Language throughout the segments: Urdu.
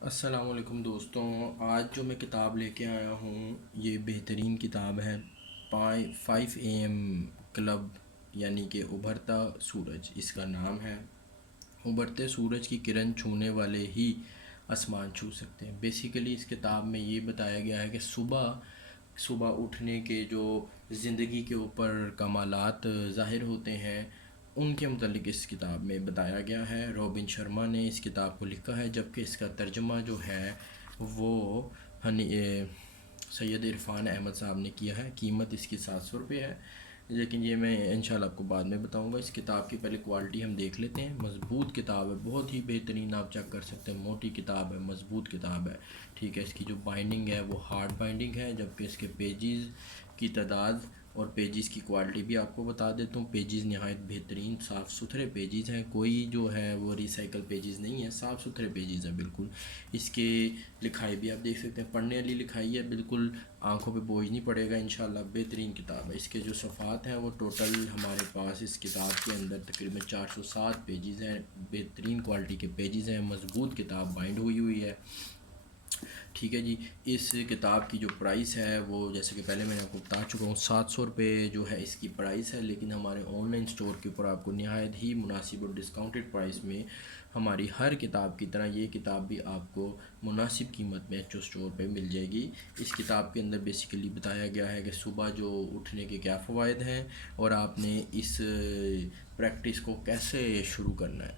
السلام علیکم دوستوں، آج جو میں کتاب لے کے آیا ہوں یہ بہترین کتاب ہے 5 AM کلب، یعنی کہ ابھرتا سورج اس کا نام ہے۔ ابھرتے سورج کی کرن چھونے والے ہی آسمان چھو سکتے ہیں۔ بیسیکلی اس کتاب میں یہ بتایا گیا ہے کہ صبح اٹھنے کے جو زندگی کے اوپر کمالات ظاہر ہوتے ہیں ان کے متعلق اس کتاب میں بتایا گیا ہے۔ روبن شرما نے اس کتاب کو لکھا ہے، جبکہ اس کا ترجمہ جو ہے وہ سید عرفان احمد صاحب نے کیا ہے۔ قیمت اس کی 700 روپے ہے، لیکن یہ میں انشاءاللہ آپ کو بعد میں بتاؤں گا۔ اس کتاب کی پہلے کوالٹی ہم دیکھ لیتے ہیں۔ مضبوط کتاب ہے، بہت ہی بہترین، آپ چیک کر سکتے ہیں۔ موٹی کتاب ہے، مضبوط کتاب ہے، ٹھیک ہے۔ اس کی جو بائنڈنگ ہے وہ ہارڈ بائنڈنگ ہے، جبکہ اس کے پیجز کی تعداد اور پیجز کی کوالٹی بھی آپ کو بتا دیتا ہوں۔ پیجز نہایت بہترین صاف ستھرے پیجز ہیں، کوئی جو ہے وہ ریسائیکل پیجز نہیں ہے، صاف ستھرے پیجز ہیں بالکل۔ اس کے لکھائی بھی آپ دیکھ سکتے ہیں، پڑھنے والی لکھائی ہے، بالکل آنکھوں پہ بوجھ نہیں پڑے گا انشاءاللہ۔ بہترین کتاب ہے۔ اس کے جو صفحات ہیں وہ ٹوٹل ہمارے پاس اس کتاب کے اندر تقریباً 407 پیجز ہیں، بہترین کوالٹی کے پیجز ہیں، مضبوط کتاب بائنڈ ہوئی ہے، ٹھیک ہے جی۔ اس کتاب کی جو پرائس ہے وہ جیسے کہ پہلے میں نے آپ کو بتا چکا ہوں، 700 روپے جو ہے اس کی پرائس ہے، لیکن ہمارے آن لائن اسٹور کے اوپر آپ کو نہایت ہی مناسب اور ڈسکاؤنٹڈ پرائس میں ہماری ہر کتاب کی طرح یہ کتاب بھی آپ کو مناسب قیمت میں ایچ او اسٹور پہ مل جائے گی۔ اس کتاب کے اندر بیسیکلی بتایا گیا ہے کہ صبح جو اٹھنے کے کیا فوائد ہیں اور آپ نے اس پریکٹس کو کیسے شروع کرنا ہے۔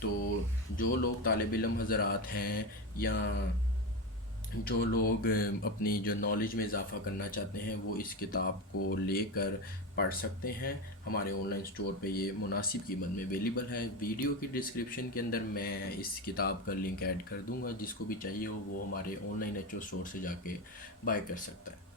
تو جو لوگ طالب علم حضرات ہیں یا جو لوگ اپنی جو نالج میں اضافہ کرنا چاہتے ہیں وہ اس کتاب کو لے کر پڑھ سکتے ہیں۔ ہمارے آن لائن اسٹور پہ یہ مناسب قیمت میں اویلیبل ہے۔ ویڈیو کی ڈسکرپشن کے اندر میں اس کتاب کا لنک ایڈ کر دوں گا، جس کو بھی چاہیے ہو وہ ہمارے online H O store سے جا کے بائی کر سکتا ہے۔